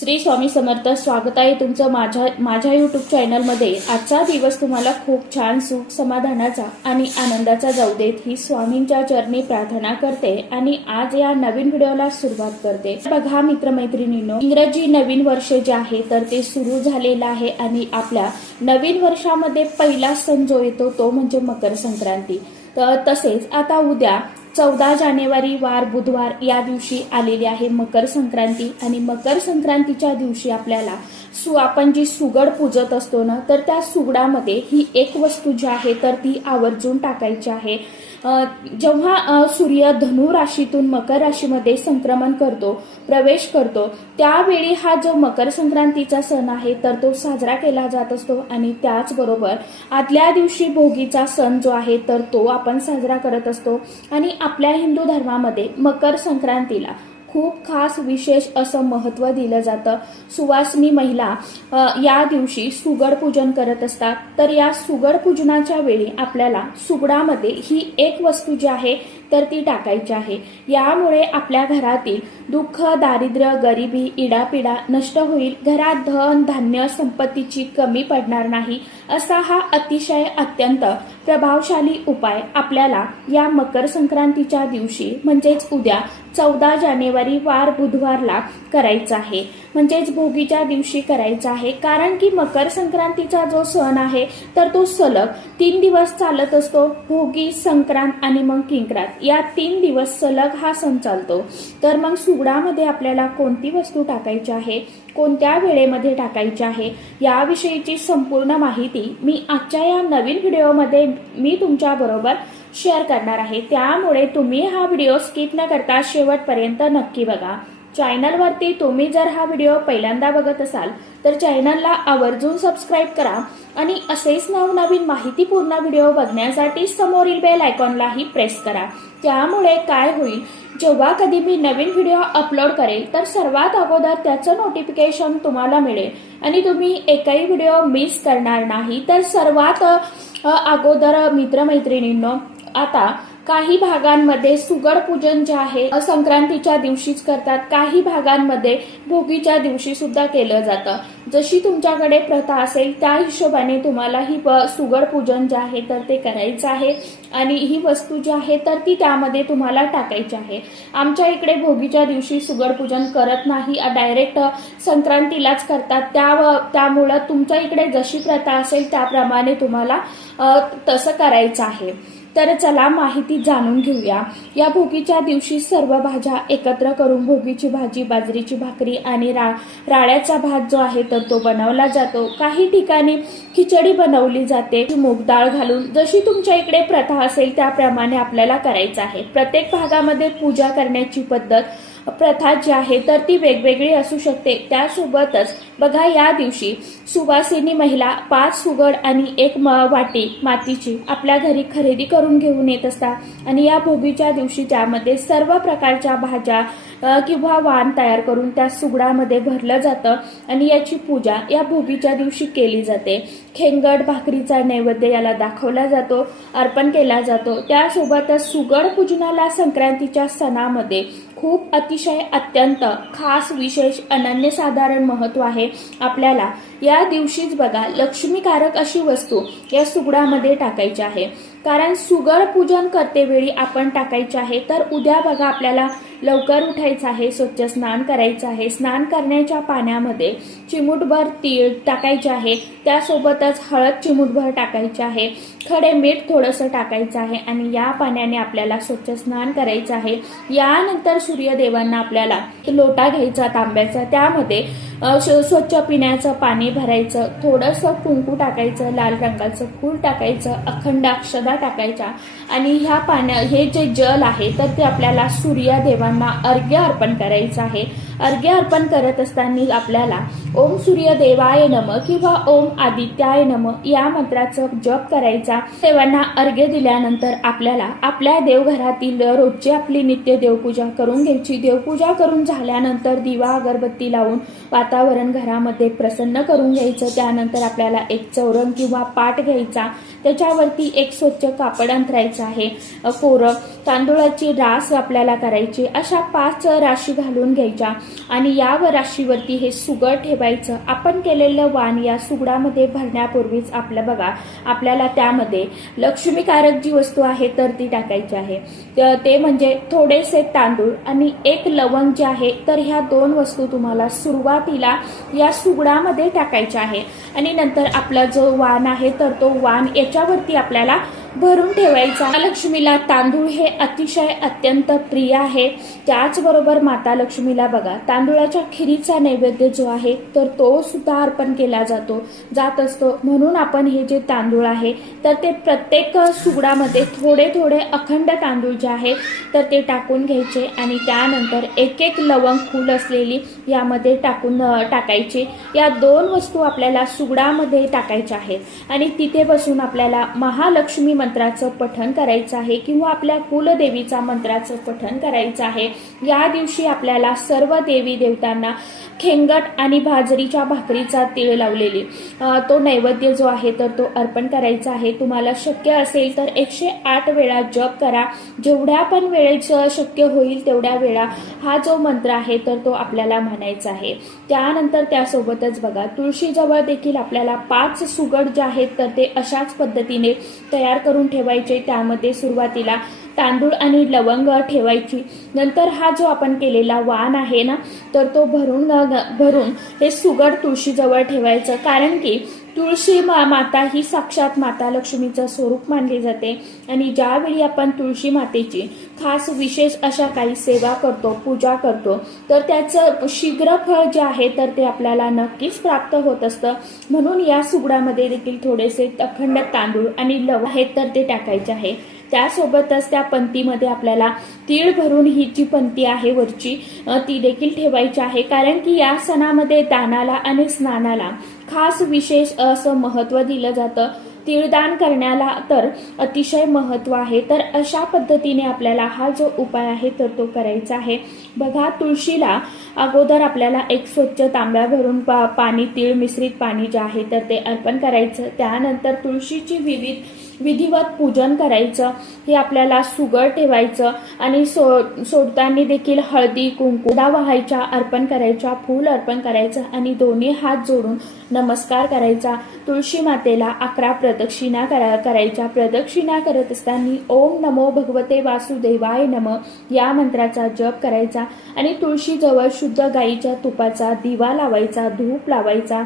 श्री स्वामी समर्थ स्वागत आहे तुमचं माझ्या माझ्या यूट्यूब चॅनलमध्ये आजचा दिवस तुम्हाला खूप छान सुख समाधानाचा आणि आनंदाचा जाऊ देत ही स्वामींच्या चरणी प्रार्थना करते आणि आज या नवीन व्हिडिओला सुरुवात करते. बघा मित्रमैत्रिणींनो इंग्रजी नवीन वर्ष जे आहे तर ते सुरू झालेलं आहे आणि आपल्या नवीन वर्षामध्ये पहिला सण जो येतो तो म्हणजे मकर संक्रांती. तर तसेच आता उद्या चौदा जानेवारी वार बुधवार या दिवशी आलेली आहे मकर संक्रांती. आणि मकर संक्रांतीच्या दिवशी आपल्याला सु आपण जी सुगड पूजत असतो ना तर त्या सुगडामध्ये ही एक वस्तू जी आहे तर ती आवर्जून टाकायची आहे. जेव्हा सूर्य धनु राशीतून मकर राशीमध्ये संक्रमण करतो प्रवेश करतो त्यावेळी हा जो मकर संक्रांतीचा सण आहे तर तो साजरा केला जात असतो आणि त्याचबरोबर आदल्या दिवशी भोगीचा सण जो आहे तर तो आपण साजरा करत असतो. आणि आपल्या हिंदू धर्मामध्ये मकर संक्रांतीला खूप खास विशेष असं महत्त्व दिलं जातं. सुवासिनी महिला या दिवशी सुगड पूजन करत असतात. तर या सुगड पूजनाच्या वेळी आपल्याला सुगडामध्ये ही एक वस्तू जी आहे तर ती टाकायची आहे. यामुळे आपल्या घरातील दुःख दारिद्र्य गरिबी इडापिडा नष्ट होईल. घरात धन धान्य संपत्तीची कमी पडणार नाही. असा हा अतिशय अत्यंत प्रभावशाली उपाय आपल्याला या मकर संक्रांतीच्या दिवशी म्हणजेच उद्या चौदा जानेवारी वार बुधवारला करायचा आहे. म्हणजेच भोगीच्या दिवशी करायचा आहे. कारण की मकर संक्रांतीचा जो सण आहे तर तो सलग तीन दिवस चालत असतो. भोगी संक्रांत आणि मग किंक्रांत. या तीन दिवस सलग हा सण चालतो. तर मग सुगडामध्ये आपल्याला कोणती वस्तू टाकायची आहे? कोणत्या वेळेमध्ये टाकायची आहे? याविषयीची संपूर्ण माहिती मी आजच्या या नवीन व्हिडिओमध्ये मी तुमच्याबरोबर शेअर करणार आहे. त्यामुळे तुम्ही हा व्हिडिओ स्किप न करता शेवटपर्यंत नक्की बघा. चॅनलवरती तुम्ही जर हा व्हिडिओ पहिल्यांदा बघत असाल तर चॅनलला आवर्जून सबस्क्राईब करा आणि असेच नवनवीन माहितीपूर्ण व्हिडिओ बघण्यासाठी समोरील बेल आयकॉनलाही प्रेस करा. त्यामुळे काय होईल? जेव्हा कधी मी नवीन व्हिडिओ अपलोड करेल तर सर्वात अगोदर त्याचं नोटिफिकेशन तुम्हाला मिळेल. आणि तुम्ही एकही व्हिडिओ मिस करणार नाही. तर सर्वात अगोदर मित्रमैत्रिणींनो आता काही भागांमध्ये सुगड पूजन जे आहे संक्रांतीच्या दिवशीच करतात. काही भागांमध्ये भोगीच्या दिवशी सुद्धा केलं जातं. जशी तुमच्याकडे प्रथा असेल त्या हिशोबाने तुम्हाला ही सुगड पूजन जे आहे तर ते करायचं आहे. आणि ही वस्तू जी आहे तर ती त्यामध्ये तुम्हाला टाकायची आहे. आमच्या इकडे भोगीच्या दिवशी सुगड पूजन करत नाही. डायरेक्ट संक्रांतीलाच करतात. त्या त्यामुळं तुमच्या इकडे जशी प्रथा असेल त्याप्रमाणे तुम्हाला तसं करायचं आहे. तर चला माहिती जाणून घेऊया. या भोगीच्या दिवशी सर्व भाज्या एकत्र करून भोगीची भाजी बाजरीची भाकरी आणि रा राळ्याचा भात जो आहे तर तो बनवला जातो. काही ठिकाणी खिचडी बनवली जाते. मूग डाळ घालून जशी तुमच्या इकडे प्रथा असेल त्याप्रमाणे आपल्याला करायचं आहे. प्रत्येक भागामध्ये पूजा करण्याची पद्धत प्रथा जी आहे तर ती वेगवेगळी असू शकते. त्यासोबतच बघा या दिवशी सुवासिनी महिला पाच सुगड आणि एक म- वाटी मातीची आपल्या घरी खरेदी करून घेऊन येत असतात. आणि या भोगीच्या दिवशी त्यामध्ये सर्व प्रकारच्या भाज्या किंवा वाण तयार करून त्या सुगडामध्ये भरलं जातं आणि याची पूजा या भोगीच्या दिवशी केली जाते. खेंगड भाकरीचा नैवेद्य याला दाखवला जातो अर्पण केला जातो. त्यासोबतच सुगड पूजनाला संक्रांतीच्या सणामध्ये खूप अतिशय अत्यंत खास विशेष अनन्यसाधारण महत्त्व आहे आपल्याला. या दिवशीच बघा लक्ष्मीकारक अशी वस्तू या सुगडामध्ये टाकायची आहे. कारण सुगड पूजन करतेवेळी आपण टाकायचे आहे तर उद्या बघा आपल्याला लवकर उठायचं आहे स्वच्छ स्नान करायचं आहे. स्नान करण्याच्या पाण्यामध्ये चिमूटभर तीळ टाकायचे आहे. त्यासोबतच हळद चिमूटभर टाकायचे आहे. खडे मीठ थोडंसं टाकायचं आहे आणि या पाण्याने आपल्याला स्वच्छ स्नान करायचं आहे. यानंतर सूर्यदेवांना आपल्याला लोटा घ्यायचा तांब्याचा त्यामध्ये स्वच्छ पिण्याचं पाणी भरायचं थोडंसं कुंकू टाकायचं लाल रंगाचं फूल टाकायचं अखंड अक्षदा टाकायच्या आणि ह्या पाण्या हे जे जल आहे तर ते आपल्याला सूर्यदेवांना अर्घ्य अर्पण करायचं आहे. अर्घ्य अर्पण करत असताना आपल्याला ओम सूर्यदेवाय नम किंवा ओम आदित्याय नम या मंत्राचं जप करायचा. देवांना अर्घ्य दिल्यानंतर आपल्याला आपल्या देवघरातील रोजची आपली नित्य देवपूजा करून घ्यायची. देवपूजा करून झाल्यानंतर दिवा अगरबत्ती लावून वातावरण घरामध्ये प्रसन्न करून घ्यायचं. त्यानंतर आपल्याला एक चौरंग किंवा पाट घ्यायचा. त्याच्यावरती एक स्वच्छ कापड अंतरायचं आहे. कोरं तांदूळाची रास आपल्याला करायची. अशा पाच राशी घालून घ्यायच्या. आणि या व राशीवरती हे सुगड ठेवायचं. आपण केलेलं वाण या सुगडामध्ये भरण्यापूर्वीच आपलं बघा आपल्याला त्यामध्ये लक्ष्मीकारक जी वस्तू आहे तर ती टाकायची आहे. ते म्हणजे थोडेसे तांदूळ आणि एक लवंग जे आहे तर ह्या दोन वस्तू तुम्हाला सुरुवातीला या सुगडामध्ये टाकायच्या आहे. आणि नंतर आपला जो वाण आहे तर तो वाण याच्यावरती आपल्याला भरून ठेवायचा. लक्ष्मीला तांदूळ हे अतिशय अत्यंत प्रिय आहे. त्याचबरोबर माता लक्ष्मीला बघा तांदूळाच्या खिरीचा नैवेद्य जो आहे तर तो सुद्धा अर्पण केला जातो जात असतो. म्हणून आपण हे जे तांदूळ आहे तर ते प्रत्येक सुगडामध्ये थोडे थोडे अखंड तांदूळ जे आहे तर ते टाकून घ्यायचे आणि त्यानंतर एक एक लवंग फूल असलेली यामध्ये टाकून टाकायची. या दोन वस्तू आपल्याला सुगडामध्ये टाकायच्या आहेत. आणि तिथे बसून आपल्याला महालक्ष्मी मंत्राचं पठण करायचं आहे किंवा आपल्या कुलदेवीचा मंत्राचं पठण करायचं आहे या दिवशी आपल्याला सर्व देवी देवतांना खेंगट आणि बाजरीच्या भाकरीचा तीळ लावलेली. तो नैवेद्य जो आहे तर तो अर्पण करायचा आहे. तुम्हाला शक्य असेल तर एकशे आठ वेळा जप करा. जेवढ्या पण वेळेचं शक्य होईल तेवढ्या वेळा हा जो मंत्र आहे तर तो आपल्याला म्हणायचा आहे. त्यानंतर त्यासोबतच बघा तुळशीजवळ देखील आपल्याला पाच सुगड जे आहेत तर ते अशाच पद्धतीने तयार करून ठेवायचे त्यामध्ये सुरुवातीला तांदूळ आणि लवंग ठेवायची. नंतर हा जो आपण केलेला वाण आहे ना तर तो भरून भरून हे सुगड तुळशीजवळ ठेवायचं. कारण की तुळशी मा माता ही साक्षात माता लक्ष्मीचं स्वरूप मानली जाते. आणि ज्यावेळी आपण तुळशी मातेची खास विशेष अशा काही सेवा करतो पूजा करतो तर त्याचं शीघ्र फळ जे आहे तर ते आपल्याला नक्कीच प्राप्त होत असतं. म्हणून या सुगडामध्ये देखील थोडेसे अखंड तांदूळ आणि लव आहेत तर ते टाकायचे आहे. त्यासोबतच त्या पंक्तीमध्ये आपल्याला तीळ भरून ही जी पंक्ती आहे वरची ती देखील ठेवायची आहे. कारण की या सणामध्ये दानाला आणि स्नानाला खास विशेष असं महत्त्व दिलं जातं. तिळदान करण्याला तर अतिशय महत्त्व आहे. तर अशा पद्धतीने आपल्याला हा जो उपाय आहे तर तो करायचा आहे. बघा तुळशीला अगोदर आपल्याला एक स्वच्छ तांब्या भरून पा पाणी तीळ मिश्रित पाणी जे आहे तर ते अर्पण करायचं. त्यानंतर तुळशीची विविध विधिवत पूजन करायचं. हे आपल्याला सुगड ठेवायचं आणि सो सोडताना देखील हळदी कुंकुडा व्हायच्या अर्पण करायच्या फूल अर्पण करायचं आणि दोन्ही हात जोडून नमस्कार करायचा. तुळशी मातेला अकरा प्रदक्षिणा करा करायच्या. प्रदक्षिणा करत असताना ओम नमो भगवते वासुदेवाय नम या मंत्राचा जप करायचा आणि तुळशीजवळ शुद्ध गाईच्या तुपाचा दिवा लावायचा धूप लावायचा.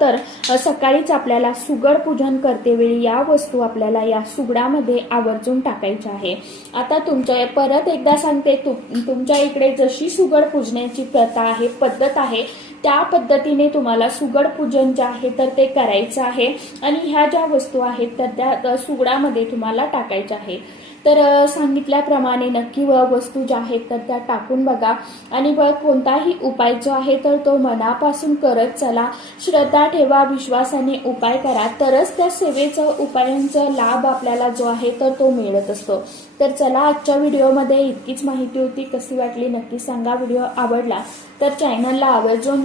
तर सकाळीच आपल्याला सुगड पूजन करतेवेळी या वस्तू आपल्याला या सुगडामध्ये आवर्जून टाकायच्या आहे. आता तुमच्या परत एकदा सांगते तु- तुमच्या इकडे जशी सुगड पूजण्याची प्रथा आहे पद्धत आहे त्या पद्धतीने तुम्हाला सुगड पूजन जे आहे तर ते करायचं आहे. आणि ह्या ज्या वस्तू आहेत तर त्या सुगडामध्ये तुम्हाला टाकायच्या आहे. तर सांगितल्याप्रमाणे नक्की व वस्तू ज्या आहेत तर त्या टाकून बघा. आणि बघ कोणताही उपाय जो आहे तर तो मनापासून करत चला. श्रद्धा ठेवा विश्वासाने उपाय करा. तरच त्या सेवेचं उपायांचा लाभ आपल्याला जो आहे तर तो मिळत असतो. तर चला आजच्या व्हिडिओमध्ये इतकीच माहिती होती. कशी वाटली नक्की सांगा. व्हिडिओ आवडला तर चॅनलला आवर्जून